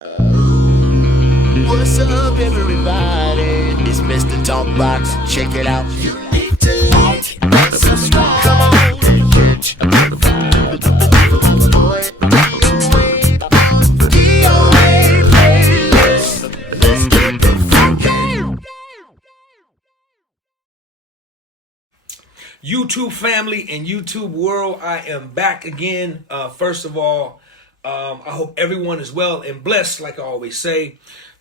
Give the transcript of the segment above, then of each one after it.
What's up, everybody? It's Mr. Talkbox. Check it out. You need to like and subscribe. Come on and catch a vibe. Boy, DOA playlist. Let's keep it funky. YouTube family and YouTube world, I am back again. First of all, I hope everyone is well and blessed, like I always say.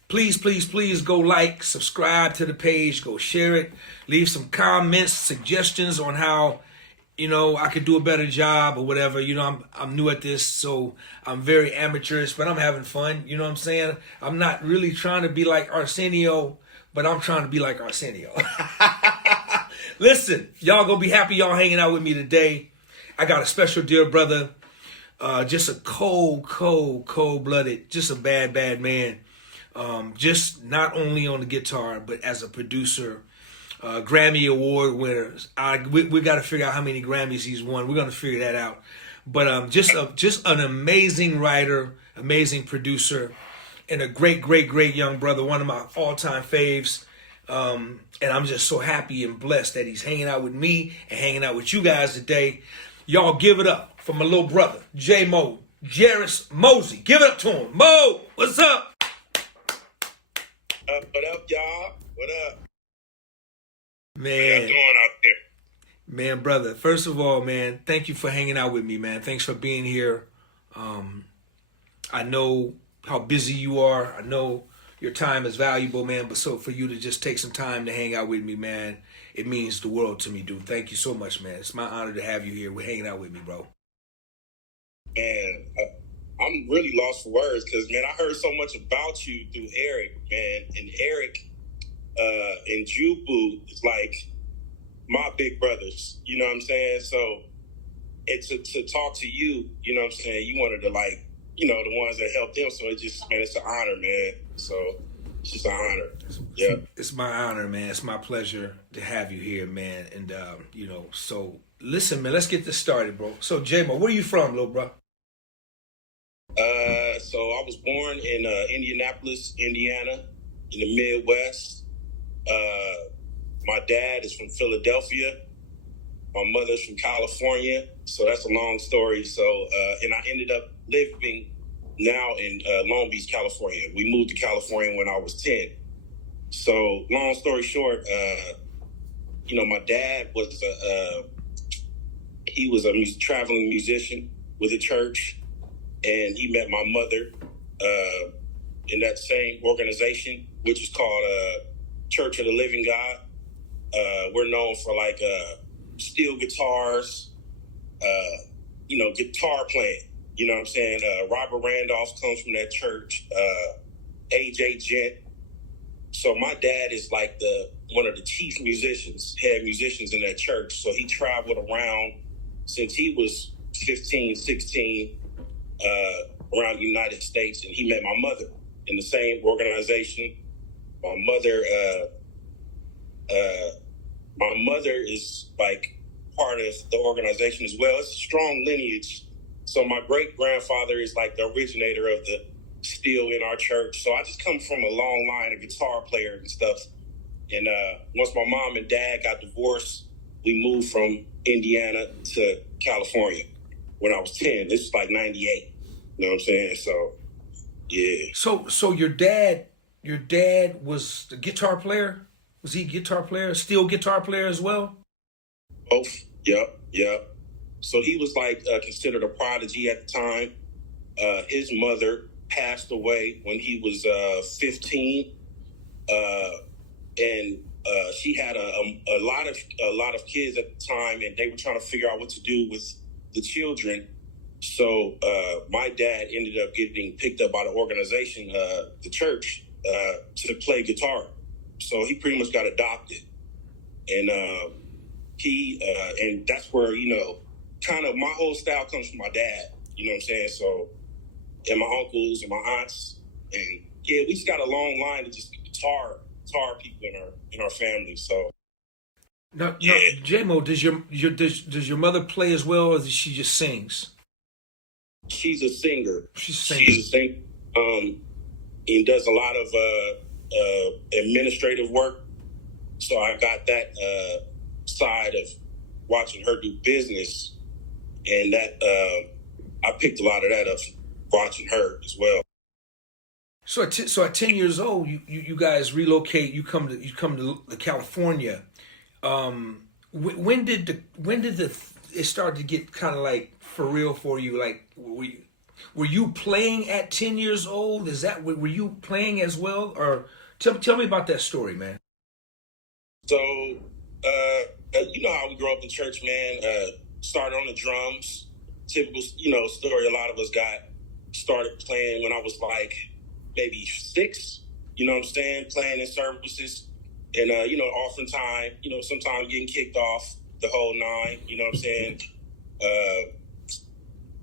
Please, please, please go like, subscribe to the page, go share it, leave some comments, suggestions on how, I could do a better job or whatever. I'm new at this, so I'm very amateurish, but I'm having fun. You know what I'm saying? I'm not really trying to be like Arsenio, but I'm trying to be like Arsenio. Listen, y'all gonna be happy y'all hanging out with me today. I got a special dear brother, just a cold-blooded, just a bad man. Just not only on the guitar, but as a producer, Grammy Award winner. We got to figure out how many Grammys he's won. We're gonna figure that out. But just an amazing writer, amazing producer, and a great young brother. One of my all-time faves. And I'm just so happy and blessed that he's hanging out with me and hanging out with you guys today. Y'all give it up for my little brother, Jairus Mozee. Give it up to him. Mo, what's up? What up, y'all? What up? Man. What y'all doing out there? Man, brother, first of all, man, thank you for hanging out with me, man. Thanks for being here. I know how busy you are. I know your time is valuable, man, but so for you to just take some time to hang out with me, man, it means the world to me, dude. Thank you so much, man. It's my honor to have you here. We're hanging out with me, bro. Man, I'm really lost for words because, man, I heard so much about you through Eric, man. And Eric and Jubu is like my big brothers, you know what I'm saying? So it's to talk to you, you know what I'm saying? You wanted to, like, the ones that helped them. So it just, man, it's an honor, man. So it's just an honor. Yeah. It's my honor, man. It's my pleasure to have you here, man. And, so listen, man, let's get this started, bro. So, J-Mo, where are you from, little bro? So I was born in Indianapolis, Indiana, in the Midwest. My dad is from Philadelphia. My mother's from California. So that's a long story. So, and I ended up living now in Long Beach, California. We moved to California when I was 10. So long story short, my dad was he was a traveling musician with a church, and he met my mother in that same organization, which is called Church of the Living God. We're known for like steel guitars, guitar playing. You know what I'm saying? Robert Randolph comes from that church. AJ Gent. So my dad is like one of the chief musicians, head musicians in that church. So he traveled around since he was 15, 16, around the United States, and he met my mother in the same organization. My mother is like part of the organization as well. It's a strong lineage. So my great-grandfather is like the originator of the steel in our church. So I just come from a long line of guitar players and stuff. And once my mom and dad got divorced, we moved from Indiana to California when I was 10. This is like 98. You know what I'm saying? So, yeah. So your dad was the guitar player? Was he a guitar player, steel guitar player as well? Both. Yep. So he was like considered a prodigy at the time. His mother passed away when he was 15, and she had a lot of kids at the time, and they were trying to figure out what to do with the children. So my dad ended up getting picked up by the organization, the church, to play guitar. So he pretty much got adopted, and and that's where kind of my whole style comes from my dad. You know what I'm saying? So, and my uncles and my aunts, and yeah, we just got a long line of just guitar people in our family. So, now J-Mo, does your mother play as well, or does she just sings? She's a singer. She's a singer. He does a lot of administrative work. So I got that side of watching her do business, and that I picked a lot of that up watching her as well. So at 10 years old, you guys relocate. You come to California. When did it start to get kind of like for real for you? Like were you playing at 10 years old? Were you playing as well? Or tell me about that story, man. So you know how we grew up in church, man. Started on the drums. Typical, story. A lot of us started playing when I was like maybe 6. You know what I'm saying? Playing in services, and oftentimes, sometimes getting kicked off the whole 9. You know what I'm saying?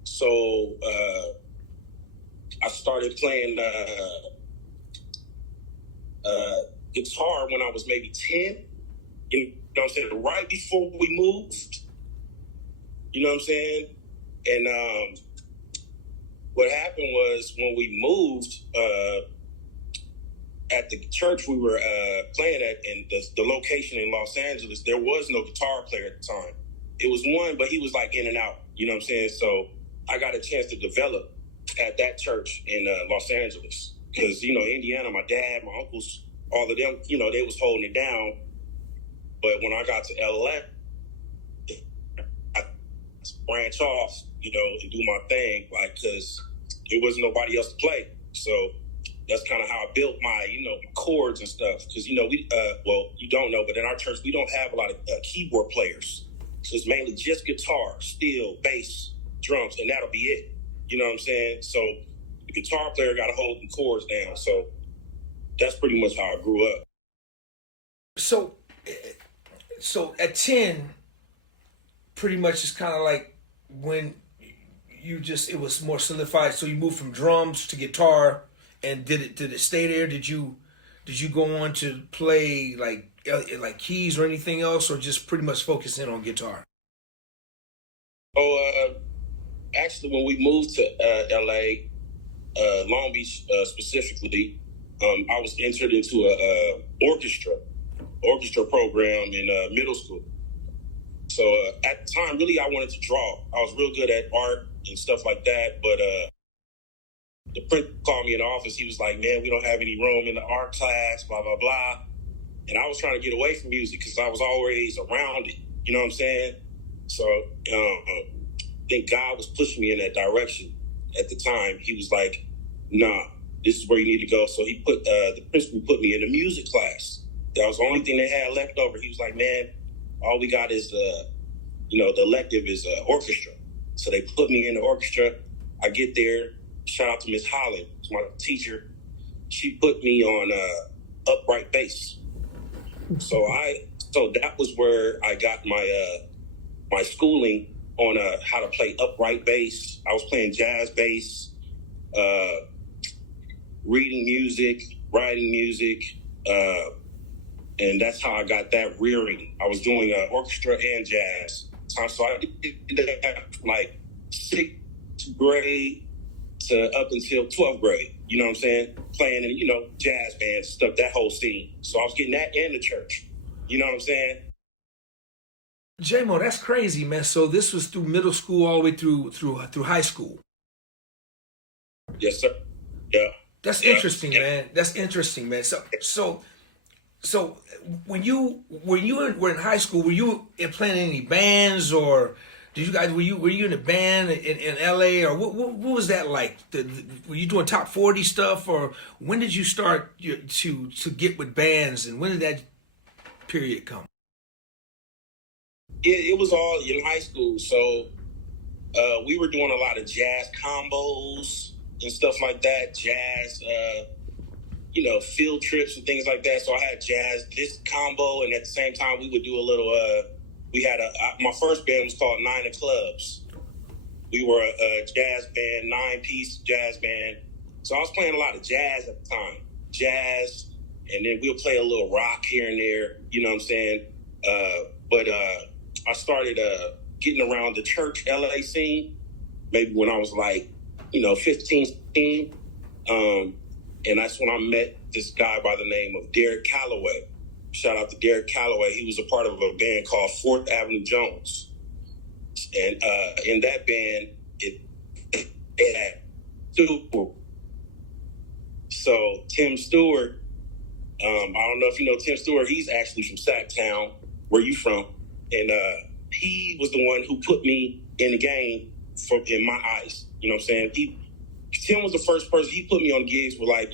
So I started playing guitar when I was maybe 10. You know what I'm saying? Right before we moved. You know what I'm saying? And what happened was when we moved at the church we were playing at, in the location in Los Angeles, there was no guitar player at the time. It was one, but he was like in and out. You know what I'm saying? So I got a chance to develop at that church in Los Angeles because, Indiana, my dad, my uncles, all of them, they was holding it down. But when I got to LA, I branch off, and do my thing, like, because there was nobody else to play. So that's kind of how I built my, my chords and stuff. Because, we, you don't know, but in our church, we don't have a lot of keyboard players. So it's mainly just guitar, steel, bass, drums, and that'll be it. You know what I'm saying? So the guitar player got to hold the chords down. So that's pretty much how I grew up. So at 10, pretty much it's kind of like when it was more solidified. So you moved from drums to guitar, and did it stay there? Did you go on to play like keys or anything else, or just pretty much focus in on guitar? Actually, when we moved to LA, Long Beach specifically, I was entered into a orchestra program in middle school. So at the time, really, I wanted to draw. I was real good at art and stuff like that. But the principal called me in the office. He was like, man, we don't have any room in the art class, blah, blah, blah. And I was trying to get away from music because I was always around it. You know what I'm saying? So I think God was pushing me in that direction at the time. He was like, nah, this is where you need to go. So he the principal put me in a music class. That was the only thing they had left over. He was like, man, all we got is, the elective is orchestra. So they put me in the orchestra. I get there. Shout out to Miss Holland, who's my teacher. She put me on upright bass. So that was where I got my schooling on how to play upright bass. I was playing jazz bass, reading music, writing music, and that's how I got that rearing. I was doing orchestra and jazz. So I did that from like 6th grade to up until 12th grade. You know what I'm saying? Playing in, jazz bands, stuff, that whole scene. So I was getting that in the church. You know what I'm saying? J-Mo, that's crazy, man. So this was through middle school all the way through high school. Yes, sir. Yeah. That's interesting, man. That's interesting, man. So when you were in high school, were you playing in any bands, or were you in a band in LA, or what was that like? Were you doing top 40 stuff, or when did you start to get with bands, and when did that period come? It was all in high school. So we were doing a lot of jazz combos and stuff like that. Jazz, field trips and things like that. So I had jazz disc combo, and at the same time we would do a little. We had my first band was called 9 of Clubs. We were a jazz band, 9-piece jazz band. So I was playing a lot of jazz at the time, jazz, and then we'll play a little rock here and there. You know what I'm saying? But I started getting around the church LA scene maybe when I was like, 15, 16. And that's when I met this guy by the name of Derek Calloway. Shout out to Derek Calloway. He was a part of a band called 4th Avenue Jones. And in that band, it had Stewart. So Tim Stewart, I don't know if you know Tim Stewart. He's actually from Sacktown, where you from. And he was the one who put me in the game in my eyes. You know what I'm saying? Tim was the first person. He put me on gigs with like,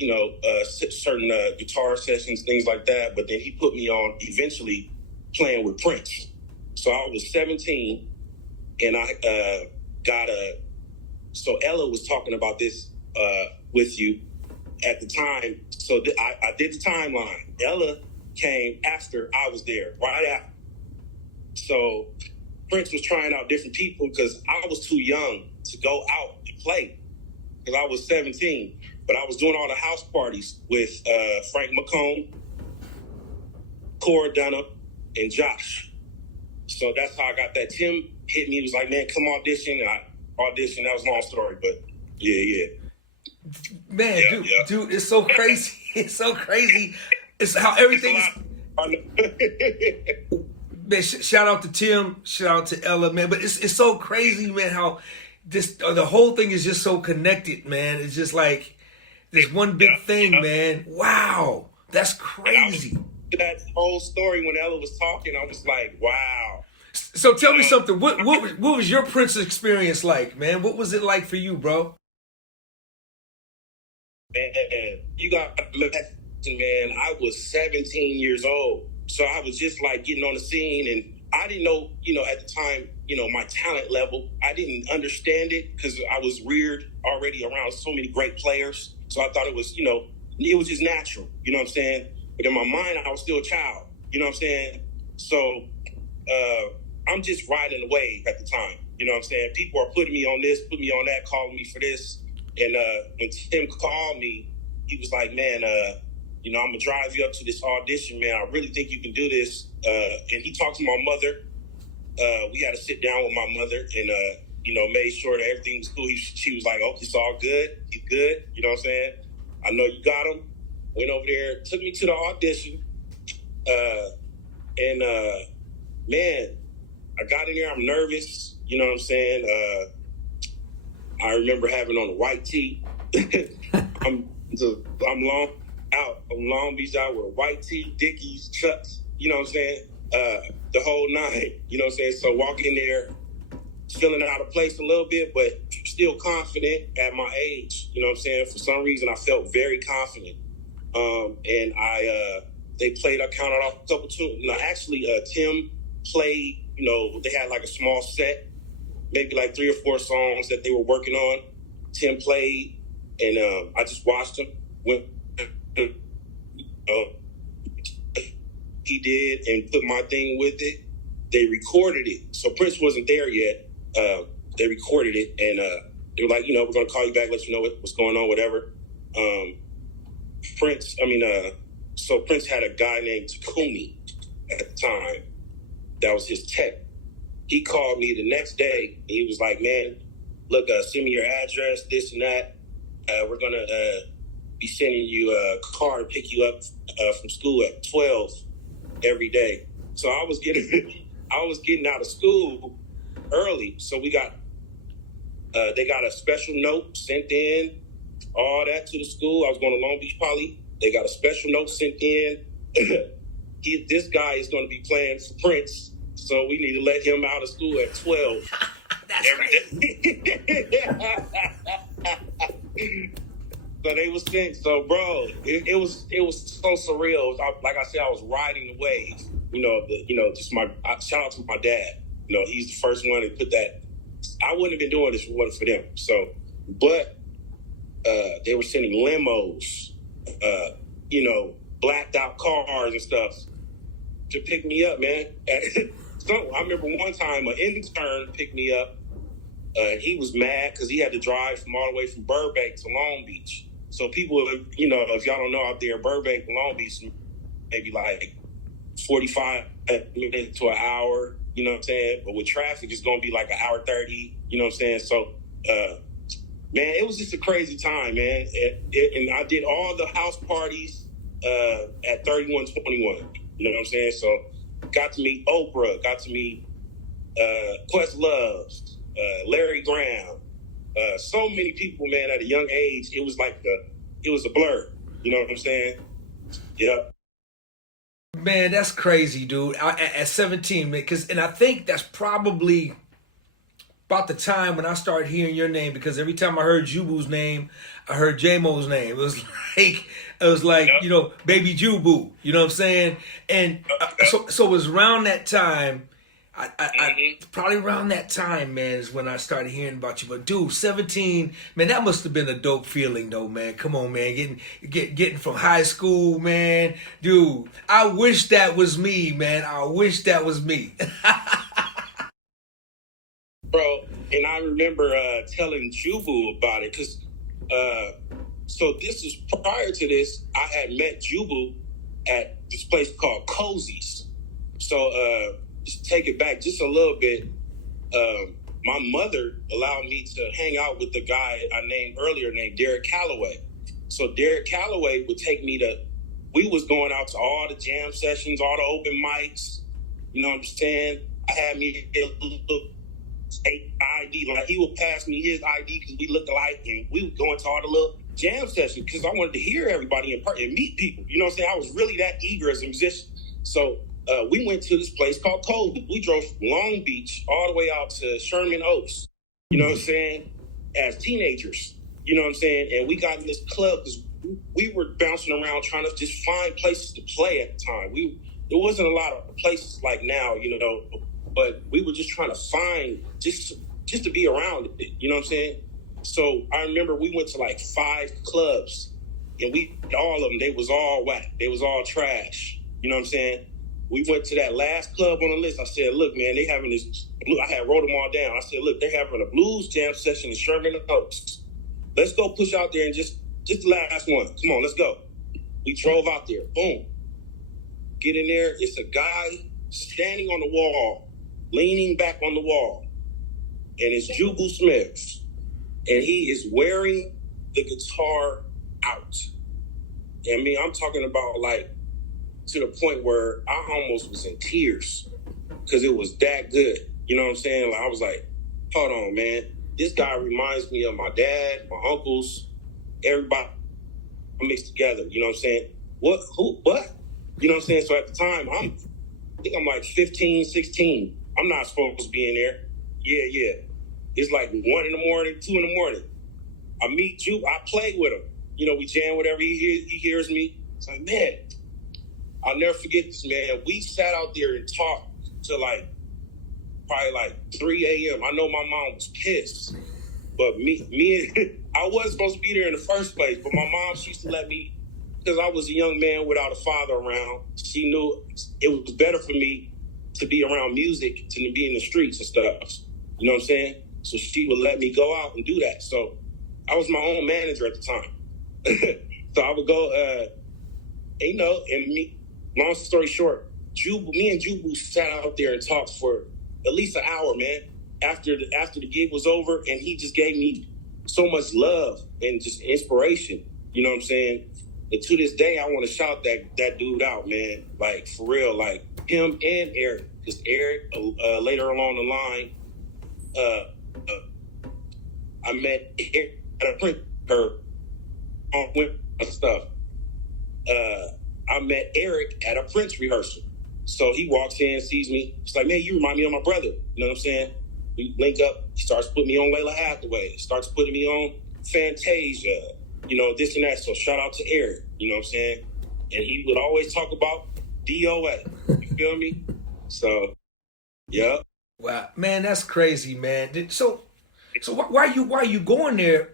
certain guitar sessions, things like that. But then he put me on eventually playing with Prince. So I was 17 and I so Ella was talking about this with you at the time. So I did the timeline. Ella came after I was there, right after. So Prince was trying out different people because I was too young to go out and play. Because I was 17, but I was doing all the house parties with Frank McComb, Cora Dunham, and Josh. So that's how I got that. Tim hit me. He was like, man, come audition. And I auditioned. That was a long story, but yeah. Man, dude, it's so crazy. It's so crazy. It's how everything is. Man, shout out to Tim. Shout out to Ella, man. But it's so crazy, man, how the whole thing is just so connected, man. It's just like this one big thing, man. Wow, that's crazy. That whole story when Ella was talking, I was like, wow. So tell me something. What was your Prince experience like, man? What was it like for you, bro? Man, you got to look at it, man. I was 17 years old, so I was just like getting on the scene, and I didn't know, at the time, my talent level. I didn't understand it because I was reared already around so many great players. So I thought it was, it was just natural, you know what I'm saying? But in my mind, I was still a child, you know what I'm saying? So I'm just riding the wave at the time, you know what I'm saying? People are putting me on this, putting me on that, calling me for this. And when Tim called me, he was like, man, I'm going to drive you up to this audition, man. I really think you can do this. And he talked to my mother. We had to sit down with my mother and, made sure that everything was cool. She was like, oh, it's all good. He's good. You know what I'm saying? I know you got him. Went over there, took me to the audition. Man, I got in there. I'm nervous. You know what I'm saying? I remember having on a white tee. I'm Long Beach out with a white tee, Dickies, Chucks, you know what I'm saying? The whole nine, you know what I'm saying? So walking in there, feeling out of place a little bit, but still confident at my age, you know what I'm saying? For some reason, I felt very confident. And they played, I counted off a couple tunes. No, actually, Tim played, they had like a small set, maybe like 3 or 4 songs that they were working on. Tim played, and I just watched him. He did and put my thing with it. They recorded it. So Prince wasn't there yet. They recorded it, and they were like, we're going to call you back, let you know what's going on, whatever. So Prince had a guy named Takumi at the time. That was his tech. He called me the next day, and he was like, man, look, send me your address, this and that. We're going to be sending you a car to pick you up from school at 12 every day. So I was getting out of school early. So they got a special note sent in, all that to the school. I was going to Long Beach Poly. They got a special note sent in. This guy is going to be playing for Prince, so we need to let him out of school at 12. That's crazy. So they was sent. So, bro, it was so surreal. Like I said, I was riding the wave. Shout out to my dad. He's the first one to put that. I wouldn't have been doing this if it wasn't for them. So, but they were sending limos, blacked out cars and stuff to pick me up, man. So I remember one time an intern picked me up. He was mad because he had to drive from all the way from Burbank to Long Beach. So people, if y'all don't know out there, Burbank to Long Beach, maybe like 45 minutes to an hour, you know what I'm saying? But with traffic, it's going to be like an hour 30, you know what I'm saying? So Man, it was just a crazy time, man. And I did all the house parties at 3121. You know what I'm saying? So got to meet Oprah, got to meet Questlove, Larry Graham, so many people, man, at a young age. It was like it was a blur. You know what I'm saying? Yep. Man, that's crazy, dude. At 17, man, and I think that's probably about the time when I started hearing your name, because every time I heard Jubu's name, I heard J-Mo's name. It was like, Yep. you know, baby Jubu. You know what I'm saying? And so it was around that time. I probably around that time, man, is when I started hearing about you. But dude, 17, man, that must have been a dope feeling, though, man. Come on, man, getting from high school, man, dude. I wish that was me, man. I wish that was me. Bro, and I remember telling Jubu about it, because so this was prior to this. I had met Jubu at this place called Cozy's. So just take it back just a little bit. My mother allowed me to hang out with the guy I named earlier, named Derek Calloway. So Derek Calloway would take me we was going out to all the jam sessions, all the open mics. You know what I'm saying? I had me a little ID. Like, he would pass me his ID because we looked alike, and we would go into all the little jam sessions because I wanted to hear everybody in person and meet people. You know what I'm saying? I was really that eager as a musician. So we went to this place called Cold. We drove from Long Beach all the way out to Sherman Oaks, you know what I'm saying, as teenagers. You know what I'm saying? And we got in this club because we were bouncing around trying to just find places to play at the time. There wasn't a lot of places like now, you know, but we were just trying to find just to be around it. You know what I'm saying? So I remember we went to like 5 clubs, and all of them, they was all whack. They was all trash. You know what I'm saying? We went to that last club on the list. I said, look, man, they having this. I had wrote them all down. I said, look, they're having a blues jam session in Sherman Oaks. Let's go push out there and just the last one. Come on, let's go. We drove out there. Boom. Get in there. It's a guy standing on the wall, leaning back on the wall. And it's Jubu Smith. And he is wearing the guitar out. And I'm talking about, like, to the point where I almost was in tears because it was that good. You know what I'm saying? Like, I was like, hold on, man. This guy reminds me of my dad, my uncles, everybody mixed together. You know what I'm saying? What? You know what I'm saying? So at the time, I think I'm like 15, 16. I'm not supposed to be in there. Yeah. It's like 1 in the morning, 2 in the morning. I meet you. I play with him. You know, we jam whatever he hears me. It's like, man, I'll never forget this, man. We sat out there and talked till probably like 3 a.m. I know my mom was pissed, but me and I wasn't supposed to be there in the first place. But my mom, she used to let me, because I was a young man without a father around. She knew it was better for me to be around music than to be in the streets and stuff. You know what I'm saying? So she would let me go out and do that. So I was my own manager at the time. So I would go, long story short, me and Jubu sat out there and talked for at least an hour, man, after the gig was over, and he just gave me so much love and just inspiration. You know what I'm saying? And to this day, I want to shout that dude out, man. Like, for real, like him and Eric. Because Eric, later along the line, I met Eric at a print with stuff. I met Eric at a Prince rehearsal. So he walks in, sees me. He's like, man, you remind me of my brother. You know what I'm saying? We link up. He starts putting me on Layla Hathaway. Starts putting me on Fantasia. You know, this and that. So shout out to Eric. You know what I'm saying? And he would always talk about DOA. You feel me? So, yeah. Wow, man, that's crazy, man. So why are you going there?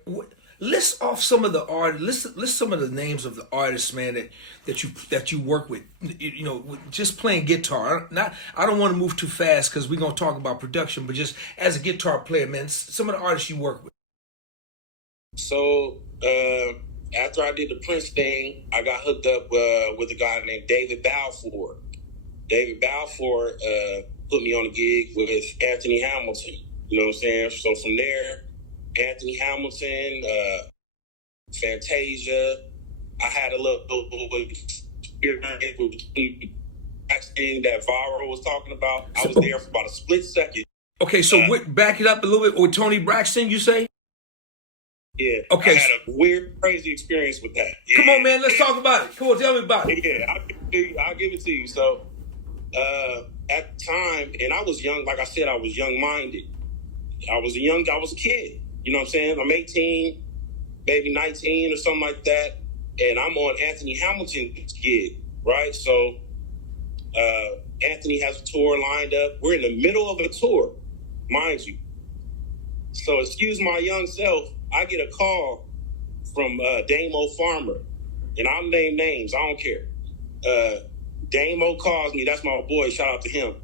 List off some of the artists. List some of the names of the artists, man, that you work with. You know, just playing guitar. I don't want to move too fast because we're gonna talk about production, but just as a guitar player, man, some of the artists you work with. So after I did the Prince thing, I got hooked up with a guy named David Balfour. David Balfour put me on a gig with Anthony Hamilton. You know what I'm saying? So from there, Anthony Hamilton, Fantasia. I had a little experience with thing that Varro was talking about. I was there for about a split second. Okay, so back it up a little bit with Tony Braxton, you say? Yeah. Okay. I had a weird, crazy experience with that. Yeah. Come on, man. Let's talk about it. Come on, tell me about it. Yeah, I'll give it to you. So, at the time, and I was young, like I said, I was young-minded. I was a kid. You know what I'm saying? I'm 18, maybe 19 or something like that. And I'm on Anthony Hamilton's gig, right? So, Anthony has a tour lined up. We're in the middle of a tour, mind you. So, excuse my young self, I get a call from Damo Farmer, and I'll name names. I don't care. Damo calls me. That's my boy. Shout out to him.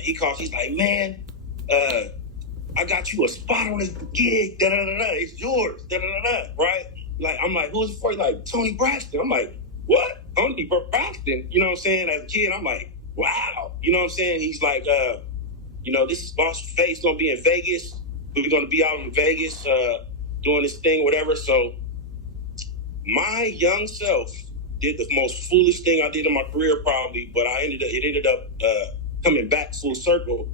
He calls. He's like, man, I got you a spot on this gig. Da da da da. It's yours. Da da da da. Right? Like, I'm like, who's it for? He's like, Tony Braxton. I'm like, what? Tony Braxton? You know what I'm saying? As a kid, I'm like, wow. You know what I'm saying? He's like, this is Boss Face gonna be in Vegas. We're gonna be out in Vegas doing this thing, whatever. So my young self did the most foolish thing I did in my career, probably, but it ended up coming back full circle.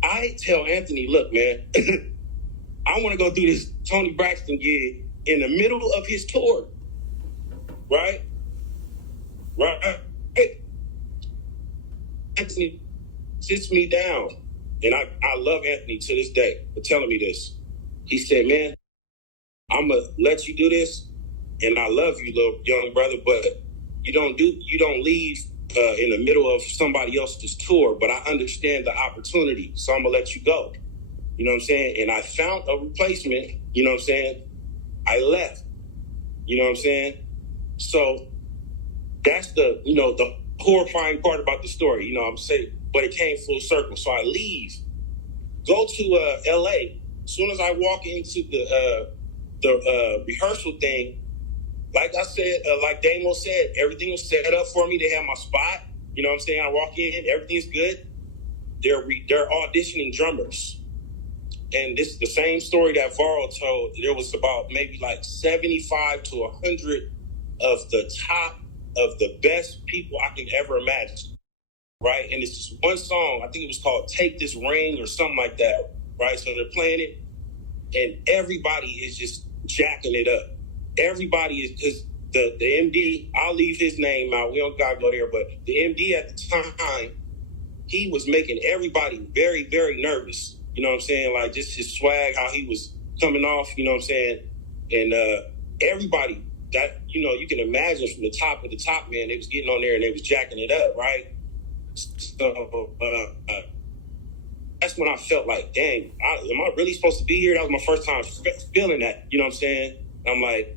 I tell Anthony, look, man, I want to go do this Tony Braxton gig in the middle of his tour, right? Anthony sits me down, and I love Anthony to this day for telling me this. He said, man, I'm going to let you do this, and I love you, little young brother, but you don't leave in the middle of somebody else's tour, but I understand the opportunity, so I'm going to let you go. You know what I'm saying? And I found a replacement, you know what I'm saying? I left, you know what I'm saying? So that's the horrifying part about the story, you know what I'm saying? But it came full circle. So I leave, go to L.A. As soon as I walk into the rehearsal thing, like I said, like Damo said, everything was set up for me. They had my spot. You know what I'm saying? I walk in, everything's good. They're auditioning drummers. And this is the same story that Varro told. There was about maybe like 75 to 100 of the top of the best people I can ever imagine, right? And it's just one song. I think it was called Take This Ring or something like that, right? So they're playing it, and everybody is just jacking it up. Everybody is, because the MD, I'll leave his name out. We don't got to go there, but the MD at the time, he was making everybody very, very nervous. You know what I'm saying? Like, just his swag, how he was coming off, you know what I'm saying? And everybody that, you can imagine from the top of the top, man, they was getting on there and they was jacking it up, right? So that's when I felt like, dang, am I really supposed to be here? That was my first time feeling that, you know what I'm saying? I'm like,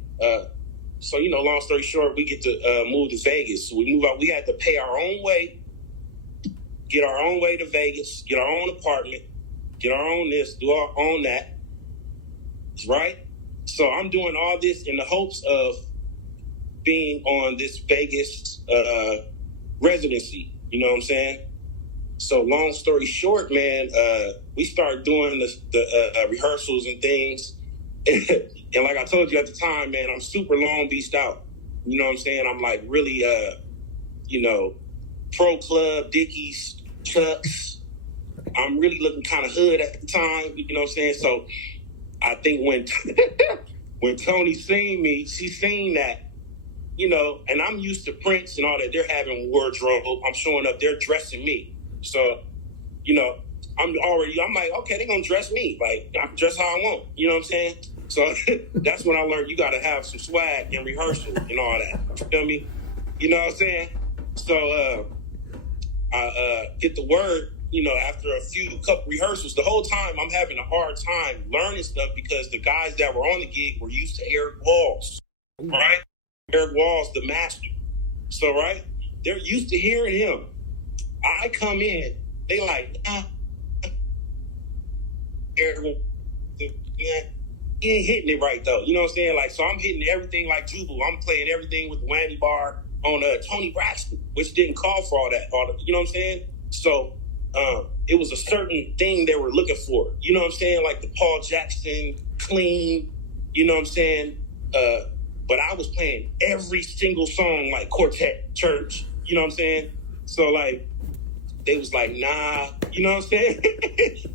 so, long story short, we get to move to Vegas. So we move out. We had to pay our own way, get our own way to Vegas, get our own apartment, get our own this, do our own that, right? So I'm doing all this in the hopes of being on this Vegas residency, you know what I'm saying? So long story short, man, we started doing the rehearsals and things. And like I told you at the time, man, I'm super Long Beached out. You know what I'm saying? I'm like really, Pro Club, Dickies, Chucks. I'm really looking kind of hood at the time. You know what I'm saying? So I think when Tony seen me, she seen that, and I'm used to Prince and all that. They're having wardrobe. I'm showing up. They're dressing me. So, I'm like, okay, they're going to dress me. Like, I can dress how I want. You know what I'm saying? So that's when I learned you got to have some swag in rehearsal and all that. You feel me? You know what I'm saying? So I get the word, after a couple rehearsals. The whole time I'm having a hard time learning stuff because the guys that were on the gig were used to Eric Walls, right? Eric Walls, the master. So, right? They're used to hearing him. I come in, they like, Eric, he ain't hitting it right though. You know what I'm saying? Like, so I'm hitting everything like Jubal. I'm playing everything with the whammy bar on Tony Braxton, which didn't call for all that. You know what I'm saying? So it was a certain thing they were looking for. You know what I'm saying? Like the Paul Jackson, clean, you know what I'm saying? But I was playing every single song like quartet, church, you know what I'm saying? So like, they was like, nah, you know what I'm saying?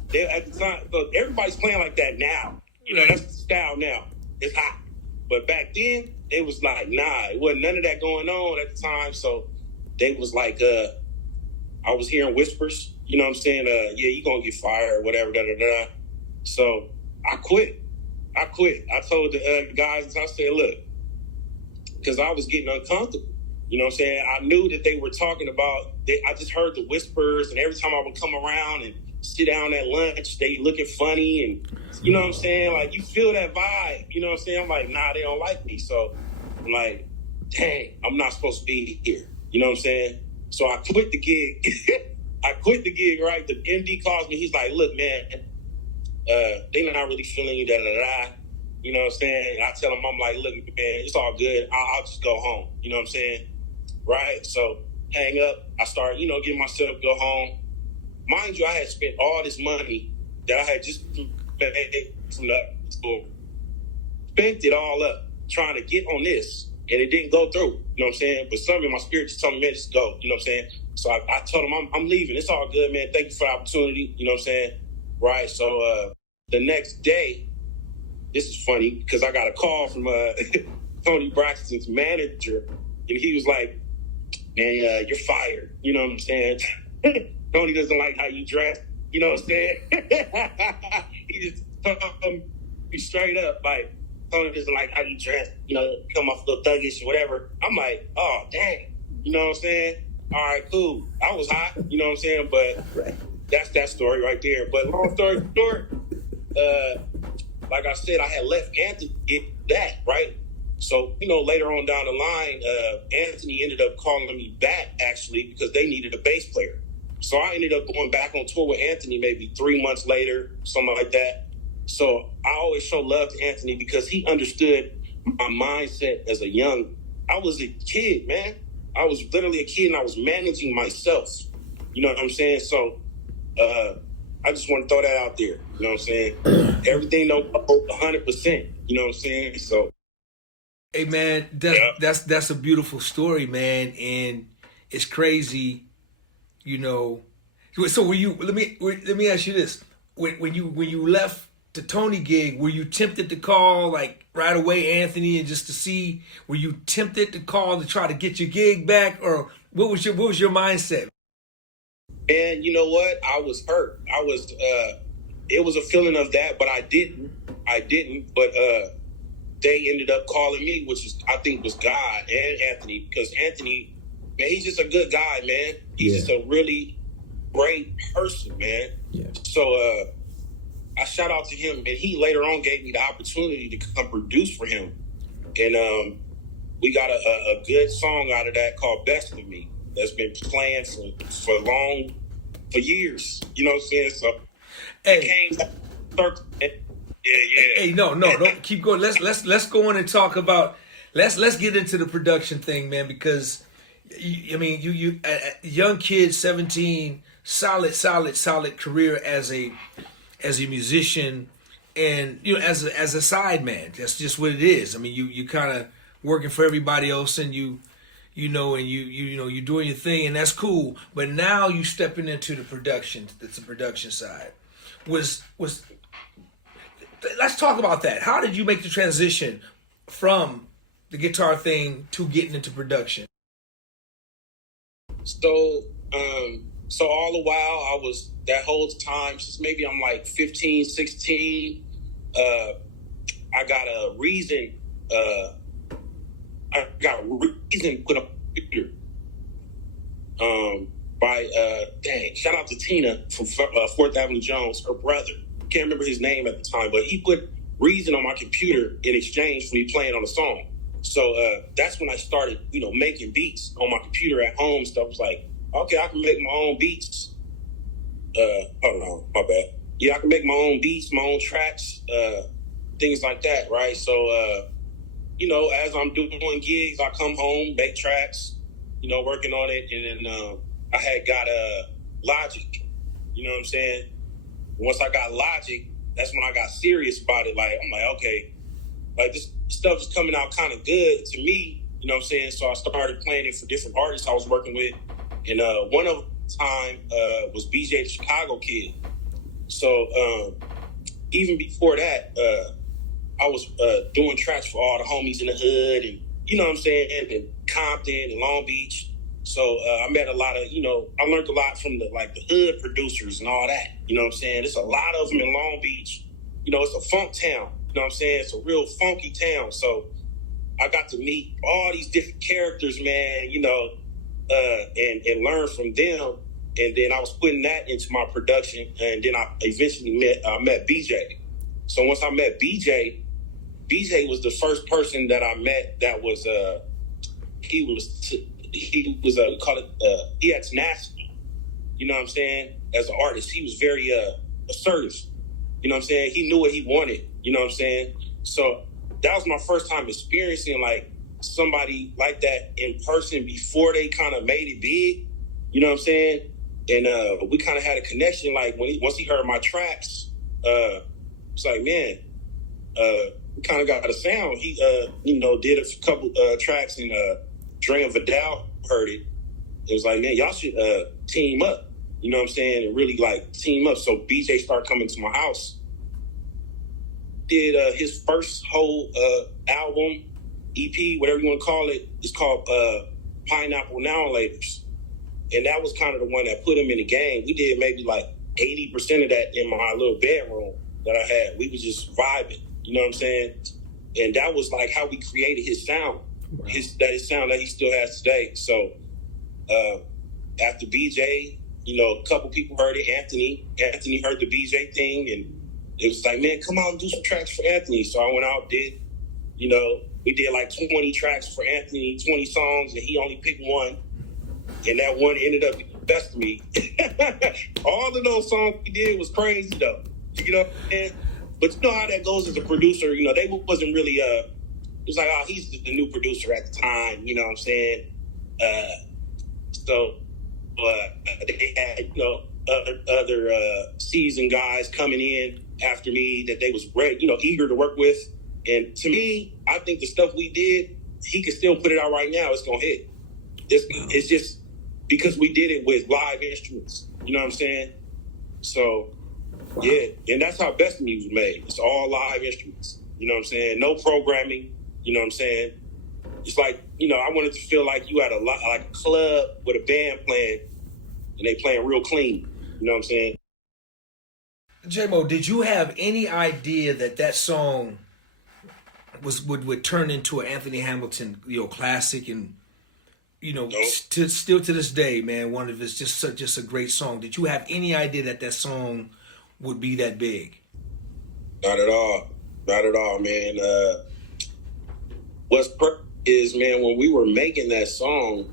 They, at the time, so everybody's playing like that now. You know, that's the style now. It's hot. But back then, it was like, nah, it wasn't none of that going on at the time. So they was like, I was hearing whispers, you know what I'm saying? Yeah, you gonna get fired or whatever, da-da-da. So I quit. I told the guys, I said, look, because I was getting uncomfortable. You know what I'm saying? I knew that they were talking about, I just heard the whispers, and every time I would come around and sit down at lunch, they looking funny, and you know what I'm saying? Like, you feel that vibe, you know what I'm saying? I'm like, nah, they don't like me. So I'm like, dang, I'm not supposed to be here. You know what I'm saying? So I quit the gig. Right? The MD calls me. He's like, look, man, they not really feeling you, da-da-da. You know what I'm saying? And I tell him, I'm like, look, man, it's all good. I'll just go home. You know what I'm saying? Right? So hang up. I start, getting myself to go home. Mind you, I had spent all this money that I had just made from the school. Spent it all up trying to get on this, and it didn't go through. You know what I'm saying? But something in my spirit just told me, man, just go. You know what I'm saying? So I told him, I'm leaving. It's all good, man. Thank you for the opportunity. You know what I'm saying? Right? So the next day, this is funny because I got a call from Tony Braxton's manager, and he was like, man, you're fired. You know what I'm saying? Tony doesn't like how you dress. You know what I'm saying? He just told me straight up, like, Tony doesn't like how you dress. Come off a little thuggish or whatever. I'm like, oh, dang. You know what I'm saying? All right, cool. I was hot. You know what I'm saying? But that's that story right there. But long story short, like I said, I had left Anthony to get that, right? So, later on down the line, Anthony ended up calling me back, actually, because they needed a bass player. So I ended up going back on tour with Anthony maybe 3 months later, something like that. So I always show love to Anthony because he understood my mindset as I was a kid, man. I was literally a kid, and I was managing myself. You know what I'm saying? So I just want to throw that out there. You know what I'm saying? Everything don't go 100%. You know what I'm saying? So, hey man, that's a beautiful story, man, and it's crazy. So were you? Let me ask you this: when you left the Tony gig, were you tempted to call like right away, Anthony, and just to see? Were you tempted to call to try to get your gig back, or what was your mindset? And you know what? I was hurt. It was a feeling of that, but I didn't. But they ended up calling me, which I think was God and Anthony, because Anthony, man, he's just a good guy, man. He's just a really great person, man. Yeah. So I shout out to him, and he later on gave me the opportunity to come produce for him. And we got a good song out of that called Best of Me that's been playing for years. You know what I'm saying? So Hey, no, don't keep going. Let's go on and talk about. Let's get into the production thing, man, because you young kid, 17, solid career as a musician, and as a side man. That's just what it is. I mean, you kind of working for everybody else, and you're doing your thing, and that's cool. But now you stepping into the production. That's the production side. Let's talk about that. How did you make the transition from the guitar thing to getting into production? So all the while I was, that whole time, since maybe I'm like 15, 16, I got a reason put on the computer. Shout out to Tina from 4th Avenue Jones, her brother. Can't remember his name at the time, but he put Reason on my computer in exchange for me playing on the song. So that's when I started, making beats on my computer at home. So I was like, okay, I can make my own beats. Hold on, my bad. Yeah, I can make my own beats, my own tracks, things like that, right? So, as I'm doing gigs, I come home, make tracks, working on it. And then I had got Logic. You know what I'm saying? Once I got Logic, that's when I got serious about it. Like, I'm like, okay, like this stuff is coming out kind of good to me. You know what I'm saying? So I started playing it for different artists I was working with. And one of the time was BJ the Chicago Kid. So even before that, I was doing tracks for all the homies in the hood and, you know what I'm saying, and Compton and Long Beach. So I met a lot of, I learned a lot from the hood producers and all that. You know what I'm saying? There's a lot of them in Long Beach. It's a funk town. You know what I'm saying? It's a real funky town. So I got to meet all these different characters, man, and learn from them. And then I was putting that into my production. And then I eventually met BJ. So once I met BJ was the first person that I met that was, he had tenacity. You know what I'm saying? As an artist, he was very assertive. You know what I'm saying? He knew what he wanted. You know what I'm saying? So that was my first time experiencing like somebody like that in person before they kind of made it big. You know what I'm saying? And we kind of had a connection. Like once he heard my tracks, it's like, man, we kind of got a sound. He, did a couple tracks and Dre and Vidal heard it. It was like, man, y'all should team up. You know what I'm saying? And really like team up. So BJ started coming to my house. Did his first whole album, EP, whatever you want to call it. It's called Pineapple Now and Laters. And that was kind of the one that put him in the game. We did maybe like 80% of that in my little bedroom that I had. We was just vibing. You know what I'm saying? And that was like how we created his sound. Wow. His sound that he still has today. So after BJ, a couple people heard it. Anthony heard the BJ thing, and it was like, man, come out and do some tracks for Anthony. So I went out, we did like 20 tracks for Anthony, 20 songs, and he only picked one. And that one ended up being the best of me. All of those songs he did was crazy, though. You know what I'm saying? But you know how that goes as a producer. They wasn't really, it was like, oh, he's the new producer at the time. You know what I'm saying? They had, other seasoned guys coming in after me that they was ready, eager to work with. And to me, I think the stuff we did, he could still put it out right now. It's going to hit. It's just because we did it with live instruments. You know what I'm saying? So, yeah. And that's how Best of Me was made. It's all live instruments. You know what I'm saying? No programming. You know what I'm saying? It's like, I wanted to feel like you had like a club with a band playing and they playing real clean. You know what I'm saying? J-Mo, did you have any idea that song would turn into an Anthony Hamilton, classic and, Nope. Still to this day, man, one of it's just a great song. Did you have any idea that song would be that big? Not at all, man. What's is, man, when we were making that song,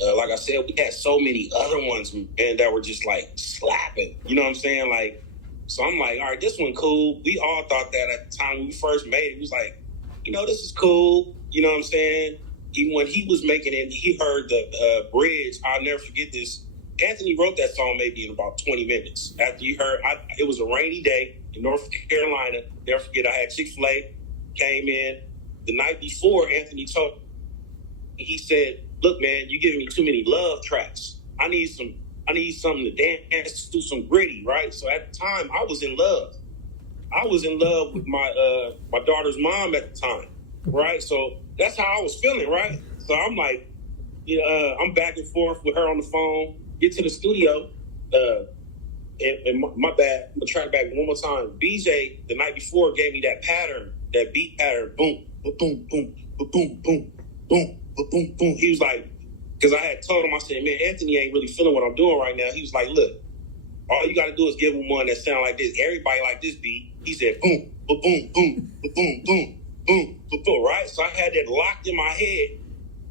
like I said, we had so many other ones, man, that were just like slapping. You know what I'm saying? Like, so I'm like, all right, this one cool. We all thought that at the time when we first made it. We was like, this is cool. You know what I'm saying? Even when he was making it, he heard the bridge. I'll never forget this. Anthony wrote that song maybe in about 20 minutes. After he heard, it was a rainy day in North Carolina. Never forget, I had Chick-fil-A, came in. The night before, Anthony told me, he said, look, man, you're giving me too many love tracks. I need something to dance to, some gritty, right? So at the time, I was in love. I was in love with my daughter's mom at the time, right? So that's how I was feeling, right? So I'm like, I'm back and forth with her on the phone, get to the studio, and my bad, I'm gonna try it back one more time. BJ, the night before, gave me that pattern, that beat pattern, boom, boom, boom, boom, boom, boom, boom, boom, boom. He was like, because I had told him, I said, man, Anthony ain't really feeling what I'm doing right now. He was like, look, all you got to do is give him one that sound like this. Everybody like this beat. He said, boom, boom, boom, boom, boom, boom, boom, boom, right? So I had that locked in my head.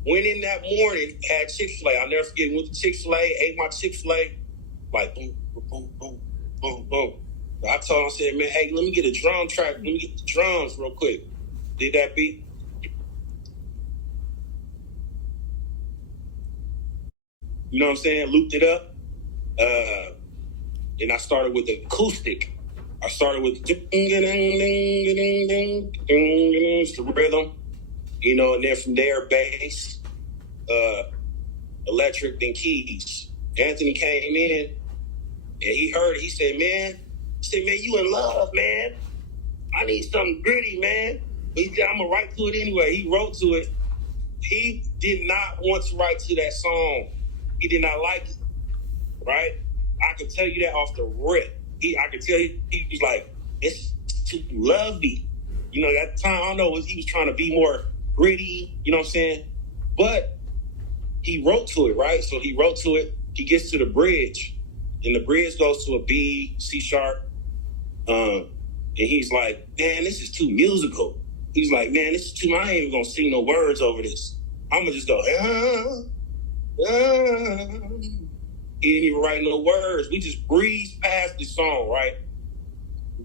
Went in that morning, had Chick-fil-A. I'll never forget, went to Chick-fil-A, ate my Chick-fil-A, like boom, boom, boom, boom, boom. I told him, I said, man, hey, let me get a drum track. Let me get the drums real quick. Did that beat. You know what I'm saying? Looped it up. and I started with the acoustic. I started with the rhythm, you know, and then from there, bass, electric, then keys. Anthony came in, and he heard it. He said, man, you in love, man. I need something gritty, man. He said, I'm going to write to it anyway. He wrote to it. He did not want to write to that song. He did not like it, right? I can tell you that off the rip. I could tell he was like, it's too lovey. You know, at the time, I don't know, he was trying to be more gritty, you know what I'm saying? But he wrote to it, right? So he wrote to it. He gets to the bridge, and the bridge goes to a B, C sharp. And he's like, man, this is too musical. He's like, man, this is too, I ain't even gonna sing no words over this. I'm gonna just go, He didn't even write no words. We just breezed past the song, right?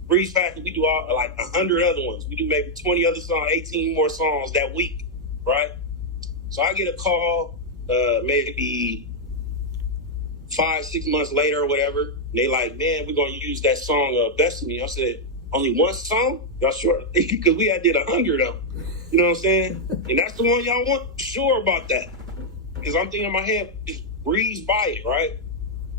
Breeze past it. We do all like 100 other ones. We do maybe 20 other songs, 18 more songs that week, right? So I get a call maybe 5-6 months later or whatever. And they like, man, we're gonna use that song Best of Me. I said, only one song? Y'all sure? Because we had did 100 of them. You know what I'm saying? And that's the one y'all want? Sure about that. Because I'm thinking in my head, just breeze by it, right?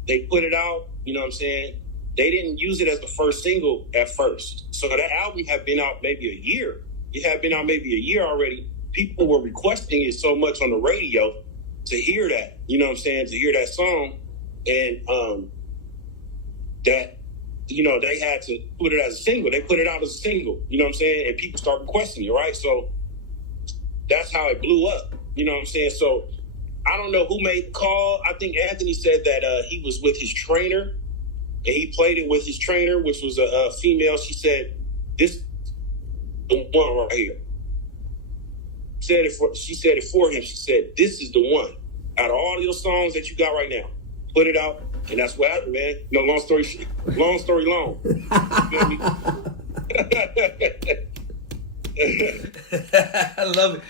They put it out, you know what I'm saying? They didn't use it as the first single at first. So that album had been out maybe a year. It had been out maybe a year already. People were requesting it so much on the radio to hear that, you know what I'm saying? To hear that song. And that, you know, they had to put it as a single. They put it out as a single, you know what I'm saying? And people start requesting it, right? So that's how it blew up, you know what I'm saying? So I don't know who made the call. I think Anthony said that he was with his trainer, and he played it with his trainer, which was a female. She said, "This is the one right here." She said it for him. She said, "This is the one. Out of all your songs that you got right now, put it out." And that's what happened, man. You know, long story long. You feel me? I love it.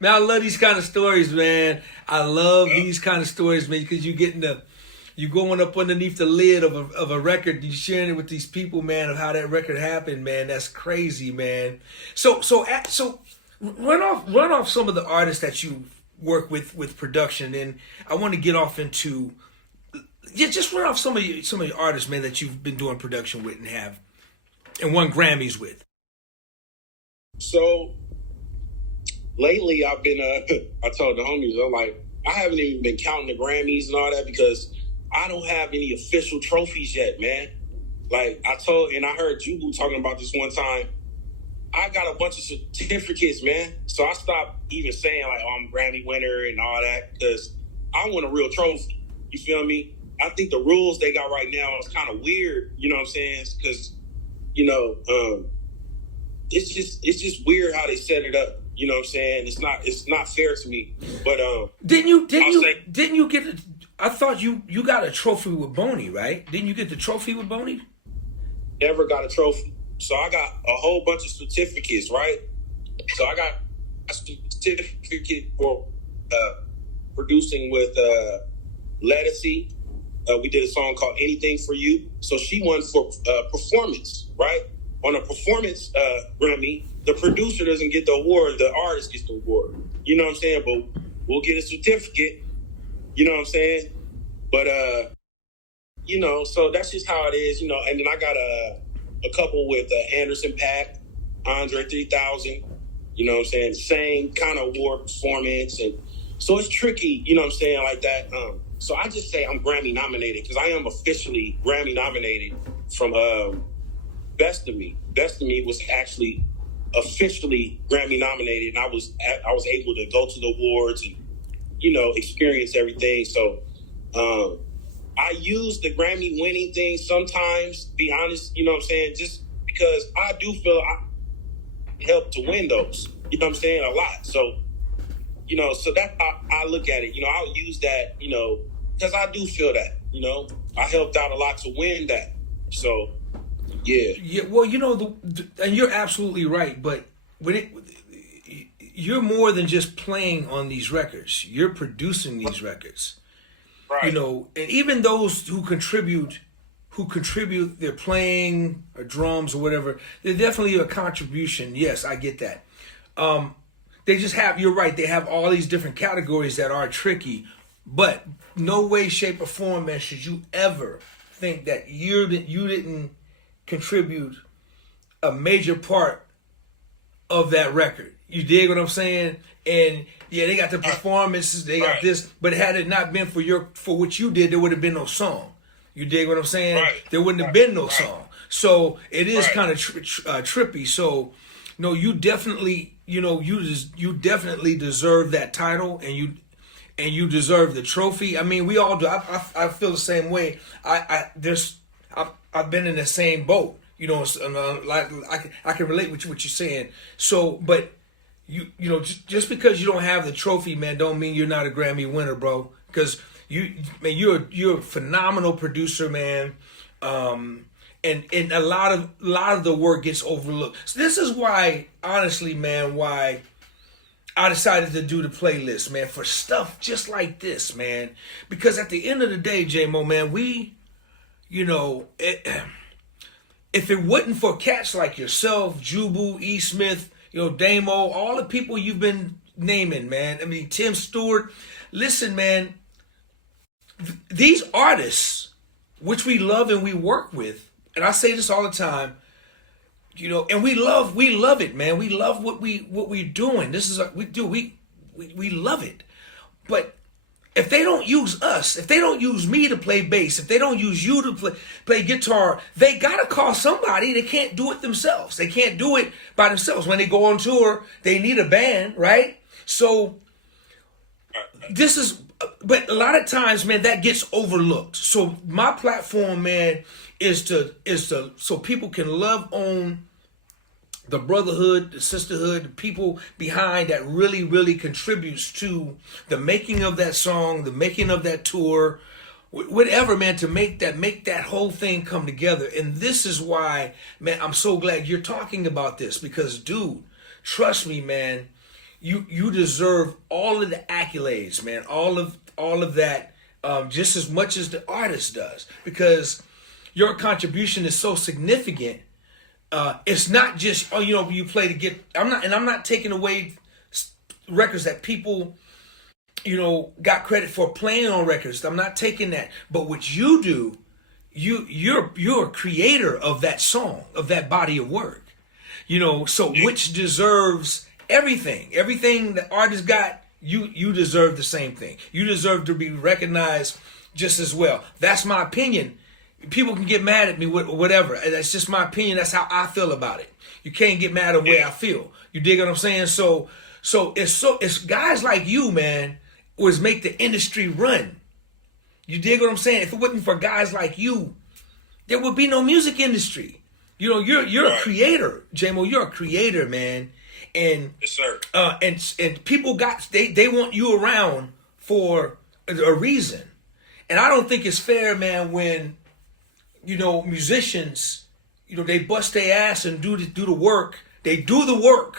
Man, I love these kind of stories, man. I love these kind of stories, man, because you going up underneath the lid of a record, you sharing it with these people, man, of how that record happened, man. That's crazy, man. So run off some of the artists that you work with production, and I want to get off into just run off some of your artists, man, that you've been doing production with and won Grammys with. So lately, I've been, I told the homies, I'm like, I haven't even been counting the Grammys and all that because I don't have any official trophies yet, man. Like I heard Jubu talking about this one time. I got a bunch of certificates, man. So I stopped even saying like, oh, I'm a Grammy winner and all that because I want a real trophy. You feel me? I think the rules they got right now is kind of weird. You know what I'm saying? Because, you know, it's just weird how they set it up. You know what I'm saying? It's not fair to me. But didn't you get I thought you got a trophy with Boney, right? Didn't you get the trophy with Boney? Never got a trophy. So I got a whole bunch of certificates, right? So I got a certificate for producing with Lettucey. We did a song called Anything for You. So she won for performance, right? On a performance Grammy, the producer doesn't get the award, the artist gets the award. You know what I'm saying? But we'll get a certificate. You know what I'm saying? But, you know, so that's just how it is, you know. And then I got a couple with Anderson .Paak, Andre 3000, you know what I'm saying? Same kind of award performance. And so it's tricky, you know what I'm saying, like that. So I just say I'm Grammy nominated because I am officially Grammy nominated from Best of Me. Best of Me was actually officially Grammy nominated, and I was able to go to the awards and, you know, experience everything. So I use the Grammy winning thing sometimes, to be honest, you know what I'm saying, just because I do feel I helped to win those, you know what I'm saying, a lot. So, you know, so that's how I look at it. You know, I'll use that, you know, because I do feel that, you know, I helped out a lot to win that. So, yeah. Yeah, well, you know, and you're absolutely right, but you're more than just playing on these records. You're producing these records. Right. You know, and even those who contribute who contribute their playing or drums or whatever, they're definitely a contribution. Yes, I get that. They just have, you're right, they have all these different categories that are tricky, but no way, shape, or form, man, should you ever think that you didn't contribute a major part of that record. You dig what I'm saying? And yeah, they got the performances, they got this, but had it not been for what you did, there would have been no song. You dig what I'm saying? Right. There wouldn't have been no song. So it is kind of trippy. So no, you definitely, you definitely deserve that title, and you deserve the trophy. I mean, we all do. I feel the same way. I've been in the same boat. Like I can relate with what you're saying. So, but just because you don't have the trophy, man, don't mean you're not a Grammy winner, bro. Because you're a phenomenal producer, man. And a lot of the work gets overlooked. So this is why, honestly, man, why I decided to do the playlist, man, for stuff just like this, man. Because at the end of the day, J-Mo, man, if it wasn't for cats like yourself, Jubu, E. Smith, Damo, all the people you've been naming, man. I mean, Tim Stewart. Listen, man, these artists, which we love and we work with, and I say this all the time, and we love it, man. We love what we're doing. This is what we do. We love it. But if they don't use us, if they don't use me to play bass, if they don't use you to play guitar, they gotta call somebody. They can't do it themselves. They can't do it by themselves. When they go on tour, they need a band, right? So but a lot of times, man, that gets overlooked. So my platform, man, is to so people can love on the brotherhood, the sisterhood, the people behind that really, really contributes to the making of that song, the making of that tour, whatever, man, to make that whole thing come together. And this is why, man, I'm so glad you're talking about this, because, dude, trust me, man, you deserve all of the accolades, man, all of that, just as much as the artist does, because your contribution is so significant. It's not just you play to get. I'm not taking away records that people got credit for playing on records. I'm not taking that. But what you do, you're a creator of that song, of that body of work. So which deserves everything. Everything the artist got, you deserve the same thing. You deserve to be recognized just as well. That's my opinion. People can get mad at me, whatever. That's just my opinion. That's how I feel about it. You can't get mad at the way I feel. You dig what I'm saying? So it's guys like you, man, was make the industry run. You dig what I'm saying? If it wasn't for guys like you, there would be no music industry. You're a creator, J-Mo. You're a creator, man. And yes, sir. And people they want you around for a reason. And I don't think it's fair, man, when musicians, they bust their ass and do the work. They do the work.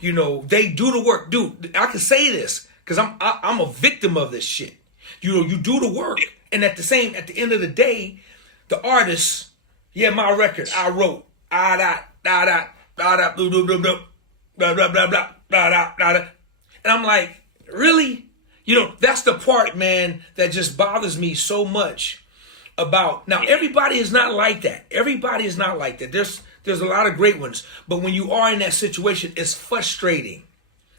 They do the work. Dude, I can say this because I'm a victim of this shit. You do the work, and at the end of the day, the artist, my record I wrote, and I'm like, really? That's the part, man, that just bothers me so much. About now, everybody is not like that. Everybody is not like that. There's a lot of great ones, but when you are in that situation, it's frustrating.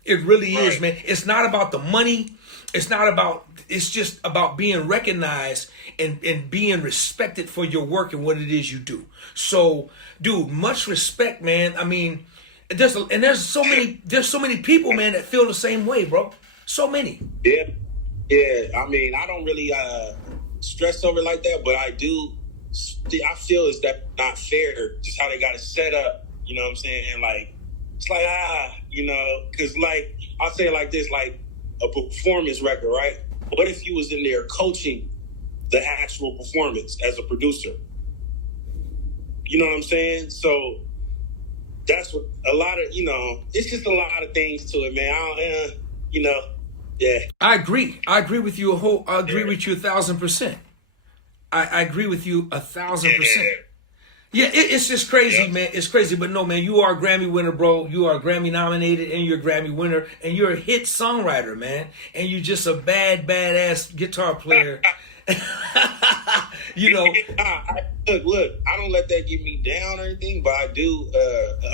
It really is, man. It's not about the money. It's just about being recognized and being respected for your work and what it is you do. So, dude, much respect, man. I mean, there's so many people, man, that feel the same way, bro. So many. Yeah. I mean, I don't really stress over it like that, but I do. I feel is that not fair, just how they got it set up. You know what I'm saying? Like, it's like, because like, I'll say it like this, like a performance record, right? What if you was in there coaching the actual performance as a producer? You know what I'm saying? So that's what a lot of, it's just a lot of things to it, man. Yeah. I agree with you I agree with you 1,000%. I agree with you 1,000%. Yeah, it's just crazy, man. It's crazy, but no, man, you are a Grammy winner, bro. You are Grammy nominated, and you're a Grammy winner, and you're a hit songwriter, man. And you're just a badass guitar player. You know. Look, I don't let that get me down or anything, but I do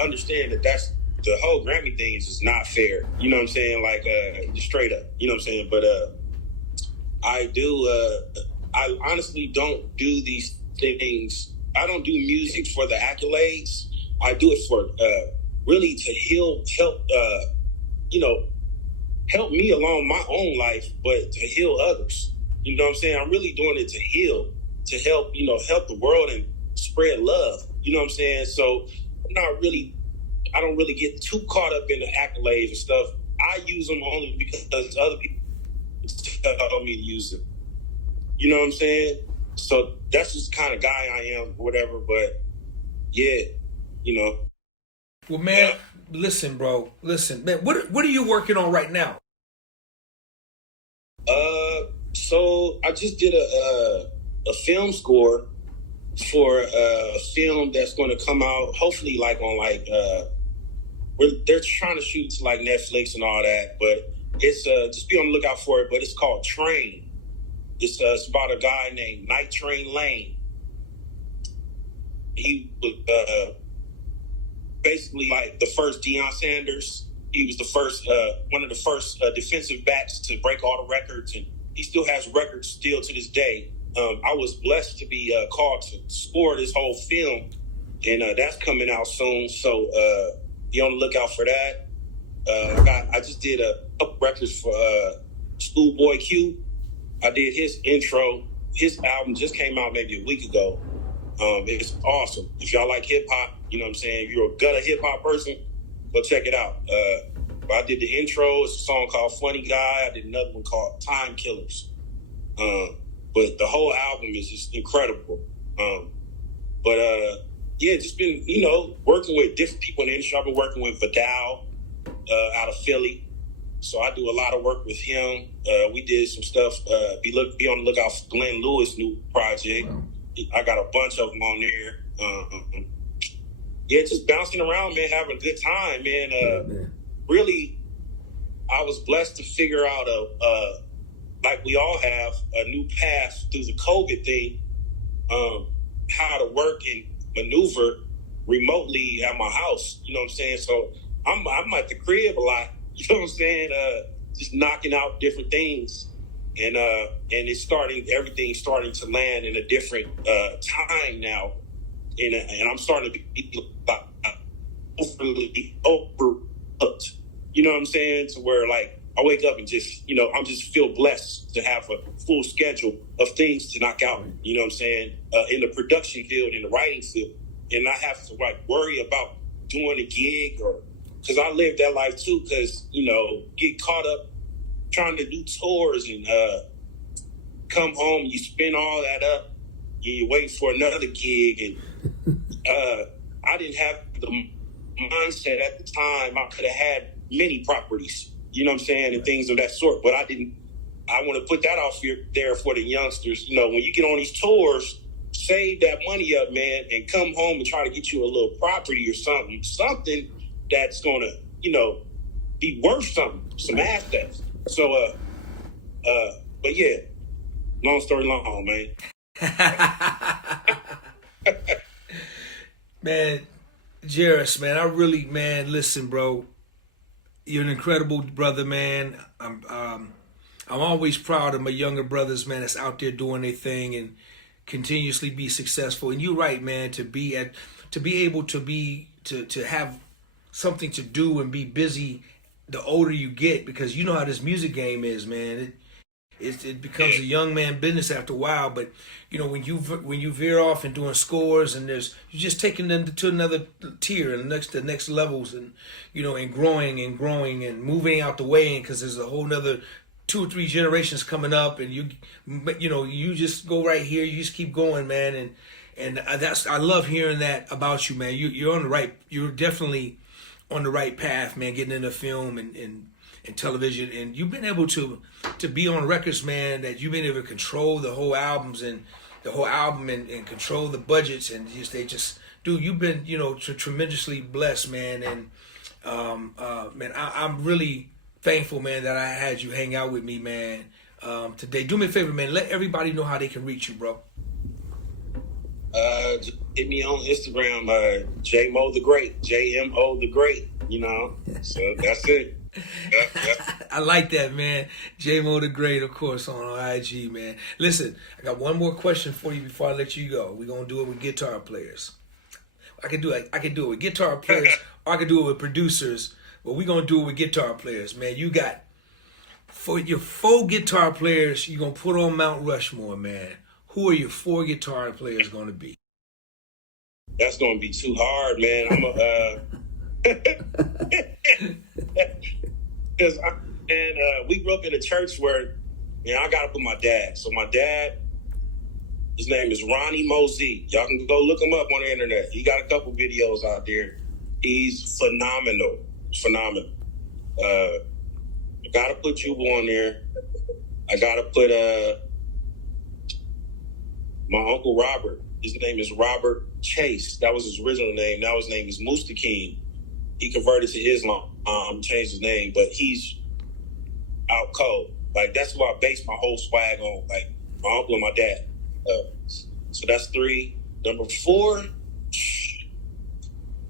understand that that's the whole Grammy thing is just not fair. You know what I'm saying? Like, just straight up. You know what I'm saying? But I honestly don't do these things. I don't do music for the accolades. I do it for really to help me along my own life, but to heal others. You know what I'm saying? I'm really doing it to heal, to help, help the world and spread love. You know what I'm saying? So I don't really get too caught up in the accolades and stuff. I use them only because other people tell me to use them. You know what I'm saying? So that's just the kind of guy I am, whatever. But yeah, Well, man, listen, bro. Listen, man. What are you working on right now? So I just did a film score for a film that's going to come out hopefully like on they're trying to shoot to like Netflix and all that, but it's just be on the lookout for it. But it's called Train. It's about a guy named Night Train Lane. He was basically like the first Deion Sanders. He was the first, one of the first defensive backs to break all the records, and he still has records still to this day. I was blessed to be called to score this whole film, and that's coming out soon. So be on the lookout for that. I just did a couple records for Schoolboy Q. I did his intro. His album just came out maybe a week ago. It's awesome. If y'all like hip hop, you know what I'm saying? If you're a gutter hip hop person, go check it out. But I did the intro. It's a song called Funny Guy. I did another one called Time Killers. But the whole album is just incredible. Yeah, just been, working with different people in the industry. I've been working with Vidal out of Philly. So I do a lot of work with him. We did some stuff. Be on the lookout for Glenn Lewis' new project. Wow. I got a bunch of them on there. Yeah, just bouncing around, man, having a good time, man. Really, I was blessed to figure out like we all have, a new path through the COVID thing, how to work and maneuver remotely at my house. You know what I'm saying? So I'm at the crib a lot. You know what I'm saying? Just knocking out different things, and everything's starting to land in a different time now, and I'm starting to be overly overlooked. You know what I'm saying? To where like I wake up and just I'm just feel blessed to have a full schedule of things to knock out. You know what I'm saying? In the production field, in the writing field, and not have to like worry about doing a gig or. Because I lived that life too, because, get caught up trying to do tours and come home, you spend all that up, and you wait for another gig. And I didn't have the mindset at the time. I could have had many properties, you know what I'm saying, and things of that sort. But I didn't. I want to put that out there for the youngsters. When you get on these tours, save that money up, man, and come home and try to get you a little property or something that's going to, be worth something, some assets. So, but yeah, long story long, man. Man, Jairus, man, I really, listen, bro, you're an incredible brother, man. I'm always proud of my younger brothers, man, that's out there doing their thing and continuously be successful. And you're right, man, to be able to have something to do and be busy the older you get, because you know how this music game is, man. It becomes a young man business after a while. But when you veer off and doing scores, and you're just taking them to another tier and the next levels, and and growing and moving out the way, because there's a whole nother 2 or 3 generations coming up, and you just go right here, you just keep going, man. And I love hearing that about you, man. You're definitely on the right path, man, getting into film and television, and you've been able to be on records, man, that you've been able to control the whole albums, and the whole album and control the budgets and dude, you've been tremendously blessed, man. And man, I'm really thankful, man, that I had you hang out with me, man, today. Do me a favor, man. Let everybody know how they can reach you, bro. Just hit me on Instagram, JMO the Great, JMO the Great. So that's it. I like that, man. J-Mo the Great, of course, on IG, man. Listen, I got one more question for you before I let you go. We're gonna do it with guitar players. I can do it with guitar players, or I can do it with producers, but we're gonna do it with guitar players, man. You got, for your 4 guitar players, you're gonna put on Mount Rushmore, man. Who are your 4 guitar players gonna be? That's gonna be too hard, man. Because we grew up in a church where, I got up with my dad. So my dad, his name is Jairus Mozee. Y'all can go look him up on the internet. He got a couple videos out there. He's phenomenal. I gotta put you on there. I gotta put my Uncle Robert. His name is Robert Chase. That was his original name. Now his name is Mustakim. He converted to Islam, changed his name, but he's out cold. Like, that's what I base my whole swag on, like my uncle and my dad. So that's 3. Number 4, let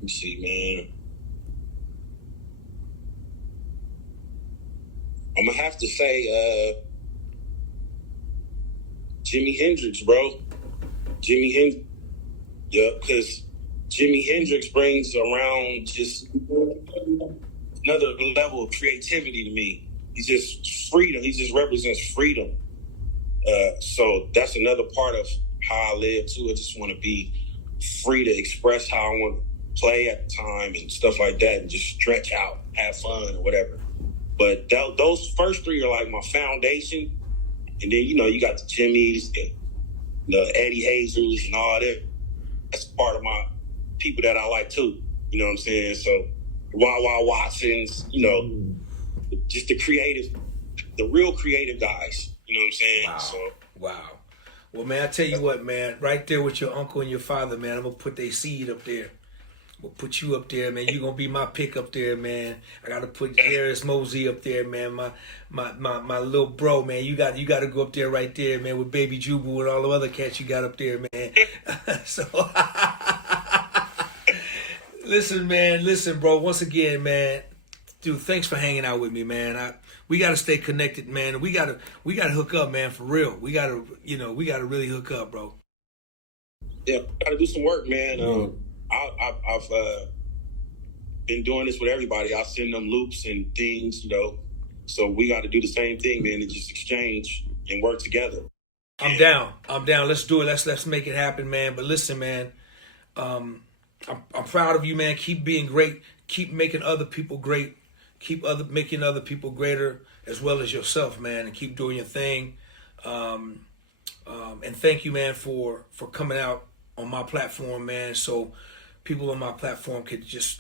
me see, man. I'm gonna have to say Jimi Hendrix, bro. Jimi Hendrix. Yeah, because Jimi Hendrix brings around just another level of creativity to me. He's just freedom. He just represents freedom. So that's another part of how I live too. I just want to be free to express how I want to play at the time and stuff like that, and just stretch out, have fun or whatever. But those first 3 are like my foundation. And then, you got the Jimmys, the Eddie Hazels and all that. That's part of my people that I like too. You know what I'm saying? So Wawa Watsons, just the real creative guys. You know what I'm saying? Wow. Well, man, I tell you what, man, right there with your uncle and your father, man, I'm going to put their seed up there. I'm going to put you up there, man. You're going to be my pick up there, man. I got to put Jairus Mozee up there, man. My little bro, man. You got to go up there right there, man, with Baby Jubu and all the other cats you got up there, man. So, listen, bro. Once again, man, dude, thanks for hanging out with me, man. We got to stay connected, man. We got to hook up, man, for real. We got to really hook up, bro. Yeah, got to do some work, man. I've been doing this with everybody. I'll send them loops and things, So we got to do the same thing, man, and just exchange and work together. I'm down. Let's do it. Let's make it happen, man. But listen, man, I'm proud of you, man. Keep being great. Keep making other people great. Keep making other people greater as well as yourself, man, and keep doing your thing. And thank you, man, for coming out on my platform, man. So people on my platform could just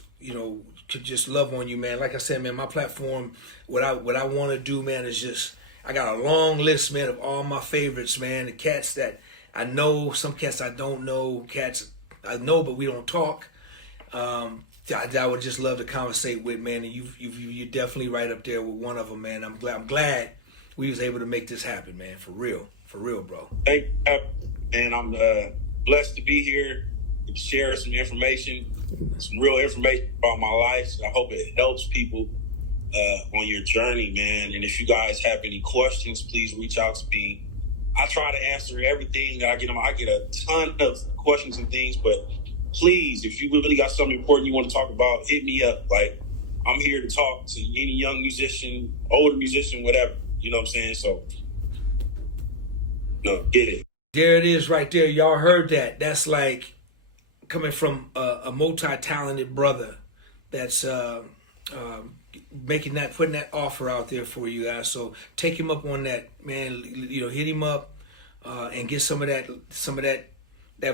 love on you, man. Like I said, man, my platform, what I want to do, man, is just, I got a long list, man, of all my favorites, man. The cats that I know, some cats I don't know, cats I know but we don't talk. I would just love to conversate with, man, and you're definitely right up there with one of them, man. I'm glad we was able to make this happen, man. For real, bro. Thank you, and I'm blessed to be here and share some information, some real information about my life. I hope it helps people on your journey, man. And if you guys have any questions, please reach out to me. I try to answer everything that I get. I get a ton of questions and things, but please, if you really got something important you want to talk about, hit me up. Like, I'm here to talk to any young musician, older musician, whatever. You know what I'm saying? So, get it. There it is right there. Y'all heard that. That's like coming from a multi-talented brother that's putting that offer out there for you guys. So take him up on that, man. Hit him up and get some of that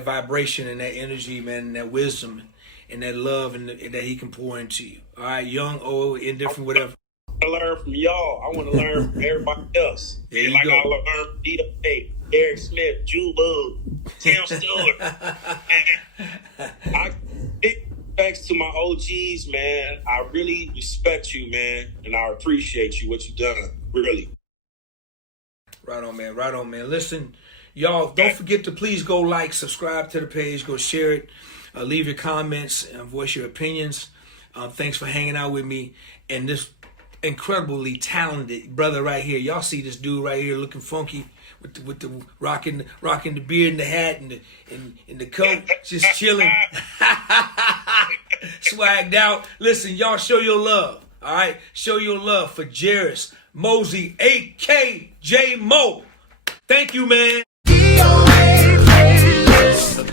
vibration and that energy, man, and that wisdom and that love and that he can pour into you. All right, young, old, indifferent, whatever. I learn from y'all. I want to learn from everybody else. There you like go. I learned from DOA. Eric Smith, Jewel, Tim Stewart. I big thanks to my OGs, man. I really respect you, man, and I appreciate you, what you done, really. Right on, man. Right on, man. Listen, y'all, don't forget to please go like, subscribe to the page, go share it, leave your comments, and voice your opinions. Thanks for hanging out with me and this incredibly talented brother right here. Y'all see this dude right here looking funky with the rocking the beard and the hat and the coat, just chilling, swagged out. Listen, y'all, show your love. All right, show your love for Jairus Mozee, a.k.J. Mo. Thank you, man. DOA playlist.